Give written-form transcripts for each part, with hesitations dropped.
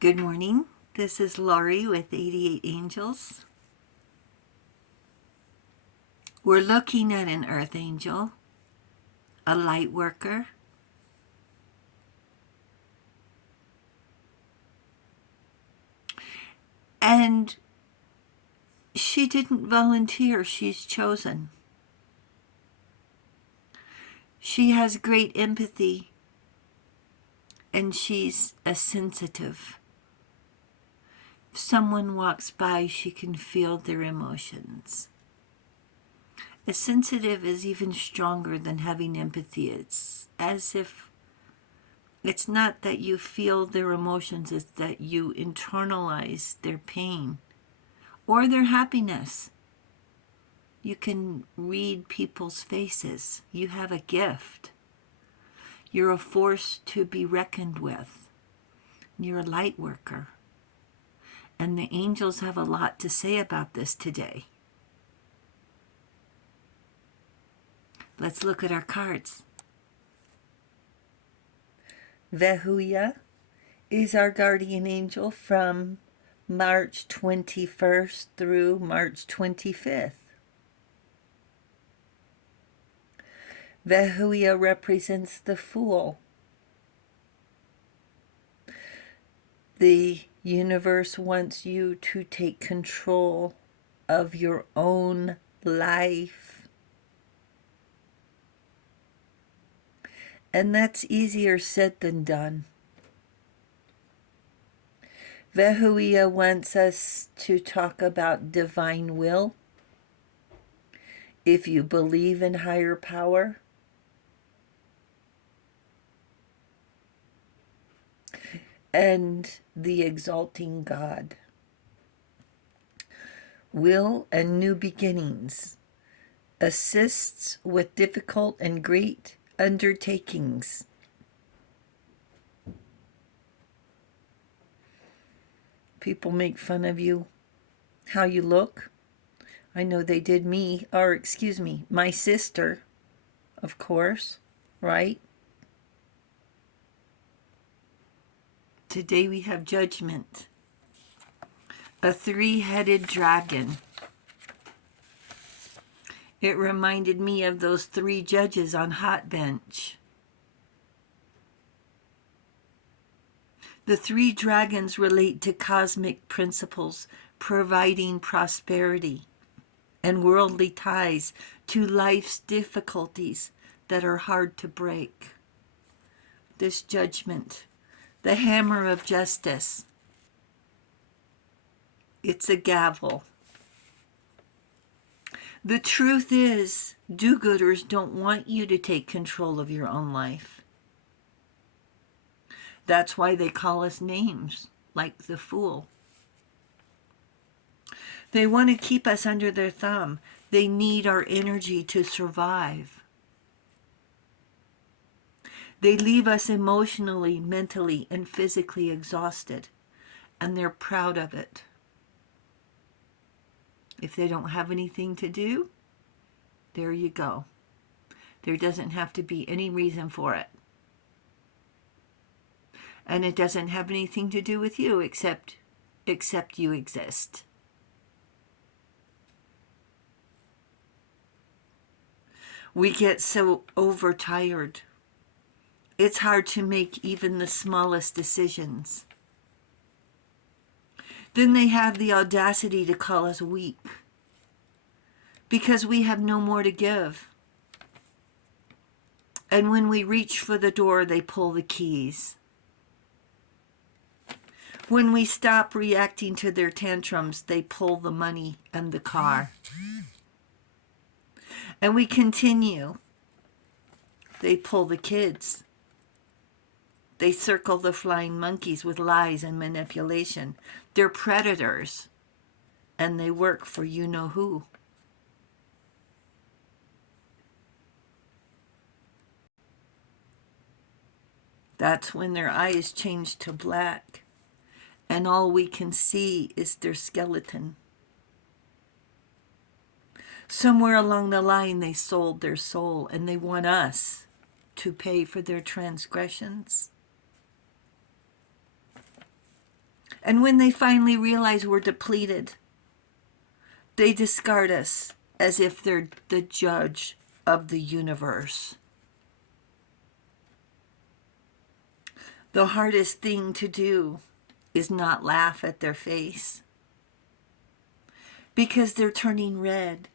Good morning. This is Laurie with 88 Angels. We're looking at an earth angel, a light worker. And she didn't volunteer, she's chosen. She has great empathy and she's a sensitive. If someone walks by, she can feel their emotions. A sensitive is even stronger than having empathy. It's as if it's not that you feel their emotions, it's that you internalize their pain or their happiness. You can read people's faces. You have a gift. You're a force to be reckoned with. You're a light worker. And the angels have a lot to say about this today. Let's look at our cards. Vehuya is our guardian angel from March 21st through March 25th. Vehuya represents the Fool. The universe wants you to take control of your own life. And that's easier said than done. Vehuya wants us to talk about divine will. If you believe in higher power, and the exalting God. Will and new beginnings. Assists with difficult and great undertakings. People make fun of you, how you look. I know they did me, or excuse me, my sister, of course, right? Today we have Judgment, a three-headed dragon. It reminded me of those three judges on Hot Bench. The three dragons relate to cosmic principles, providing prosperity and worldly ties to life's difficulties that are hard to break. This Judgment, the hammer of justice. It's a gavel. The truth is, do-gooders don't want you to take control of your own life. That's why they call us names, like the Fool. They want to keep us under their thumb. They need our energy to survive. They leave us emotionally, mentally, and physically exhausted, and they're proud of it. If they don't have anything to do, there you go. There doesn't have to be any reason for it. And it doesn't have anything to do with you except you exist. We get so overtired. It's hard to make even the smallest decisions. Then they have the audacity to call us weak because we have no more to give. And when we reach for the door, they pull the keys. When we stop reacting to their tantrums, they pull the money and the car. And we continue. They pull the kids. They circle the flying monkeys with lies and manipulation. They're predators, and they work for you-know-who. That's when their eyes change to black, and all we can see is their skeleton. Somewhere along the line, they sold their soul, and they want us to pay for their transgressions. And when they finally realize we're depleted, they discard us as if they're the judge of the universe. The hardest thing to do is not laugh at their face, because they're turning red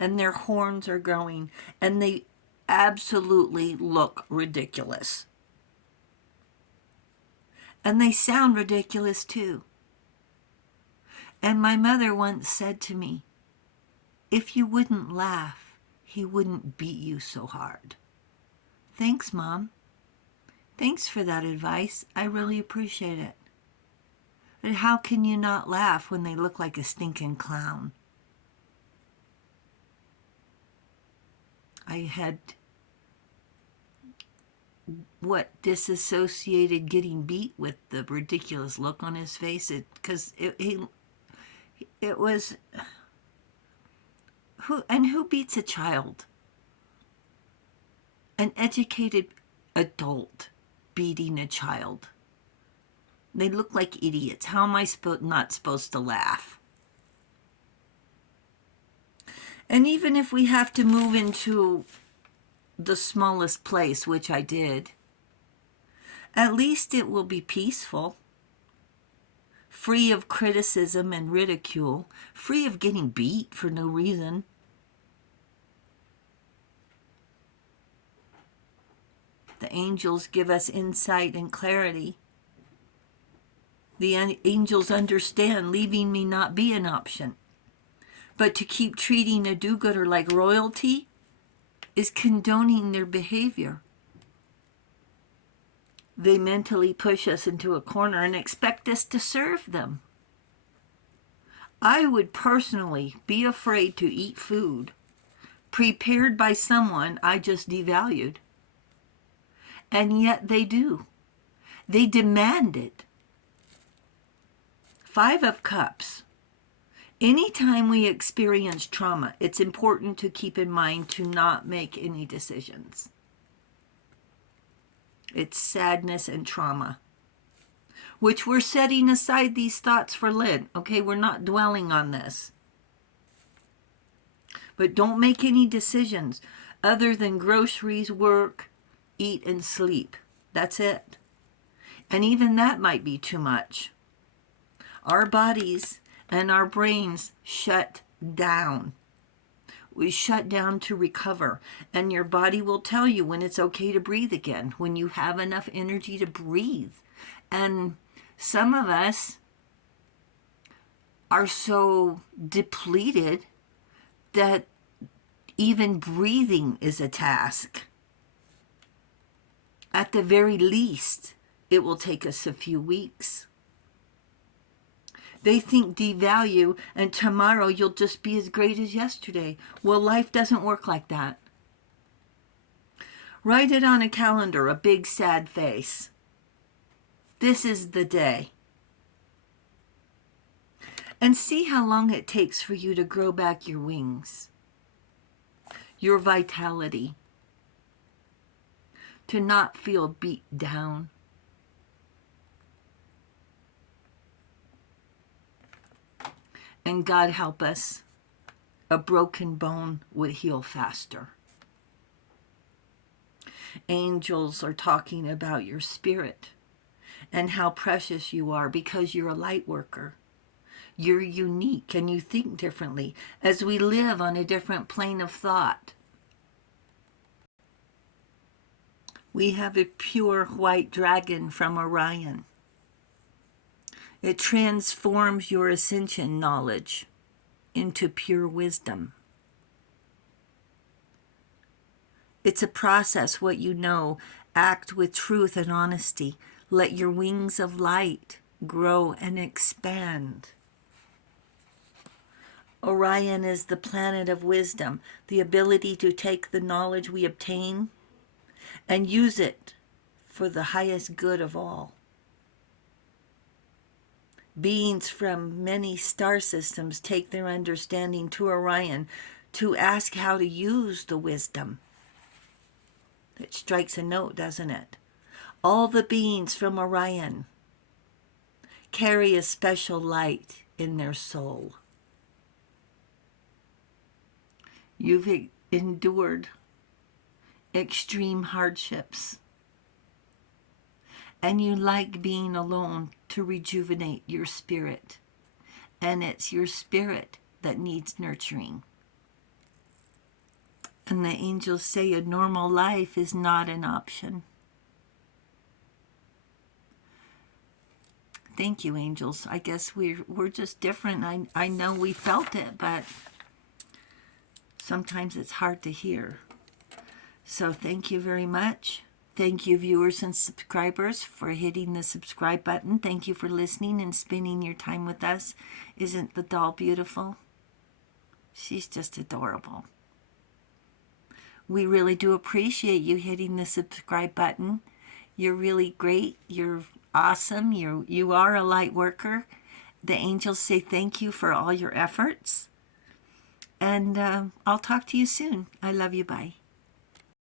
and their horns are growing and they absolutely look ridiculous. And they sound ridiculous too. And my mother once said to me, if you wouldn't laugh, he wouldn't beat you so hard. Thanks, Mom. Thanks for that advice. I really appreciate it. But how can you not laugh when they look like a stinking clown? I had disassociated getting beat with the ridiculous look on his face, because it was who beats a child? An educated adult beating a child. They look like idiots. How am I not supposed to laugh? And even if we have to move into the smallest place, which I did, at least it will be peaceful, free of criticism and ridicule, free of getting beat for no reason. The angels give us insight and clarity. The angels understand leaving me not be an option. But to keep treating a do-gooder like royalty is condoning their behavior. They mentally push us into a corner and expect us to serve them. I would personally be afraid to eat food prepared by someone I just devalued. And yet they do. They demand it. 5 of Cups. Anytime we experience trauma, it's important to keep in mind to not make any decisions. It's sadness and trauma, which we're setting aside these thoughts for Lent. Okay, we're not dwelling on this. But don't make any decisions other than groceries, work, eat, and sleep. That's it. And even that might be too much. Our bodies and our brains shut down. We shut down to recover. And your body will tell you when it's okay to breathe again, when you have enough energy to breathe. And some of us are so depleted that even breathing is a task. At the very least, it will take us a few weeks. They think devalue and tomorrow you'll just be as great as yesterday. Well, life doesn't work like that. Write it on a calendar, a big sad face. This is the day. And see how long it takes for you to grow back your wings, your vitality, to not feel beat down. And God help us, a broken bone would heal faster. Angels are talking about your spirit and how precious you are because you're a light worker. You're unique and you think differently as we live on a different plane of thought. We have a pure white dragon from Orion. It transforms your ascension knowledge into pure wisdom. It's a process, what you know. Act with truth and honesty. Let your wings of light grow and expand. Orion is the planet of wisdom, the ability to take the knowledge we obtain and use it for the highest good of all. Beings from many star systems take their understanding to Orion to ask how to use the wisdom. It strikes a note, doesn't it? All the beings from Orion carry a special light in their soul. You've endured extreme hardships, and you like being alone to rejuvenate your spirit, and it's your spirit that needs nurturing. And the angels say a normal life is not an option. Thank you, angels. I guess we're just different. I know we felt it, but sometimes it's hard to hear. So thank you very much. Thank you, viewers and subscribers, for hitting the subscribe button. Thank you for listening and spending your time with us. Isn't the doll beautiful? She's just adorable. We really do appreciate you hitting the subscribe button. You're really great. You're awesome. You are a light worker. The angels say thank you for all your efforts. And I'll talk to you soon. I love you. Bye.